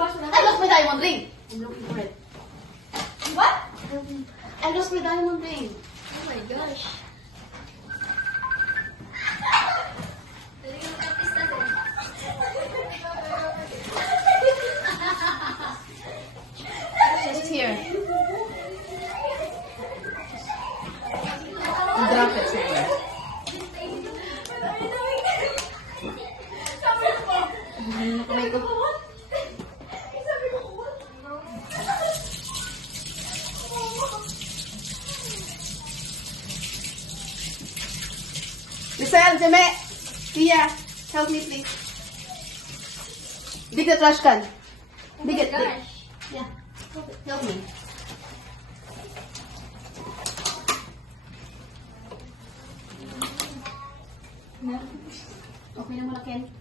I lost my diamond ring. I'm looking for it. What? I lost my diamond ring. Oh my gosh. Just here. Drop it somewhere. May ko. Lisel, Jame, Tia, help me please. Dig the trash can. Dig it. Dig. Yeah, help me. Okay na mo, Ken.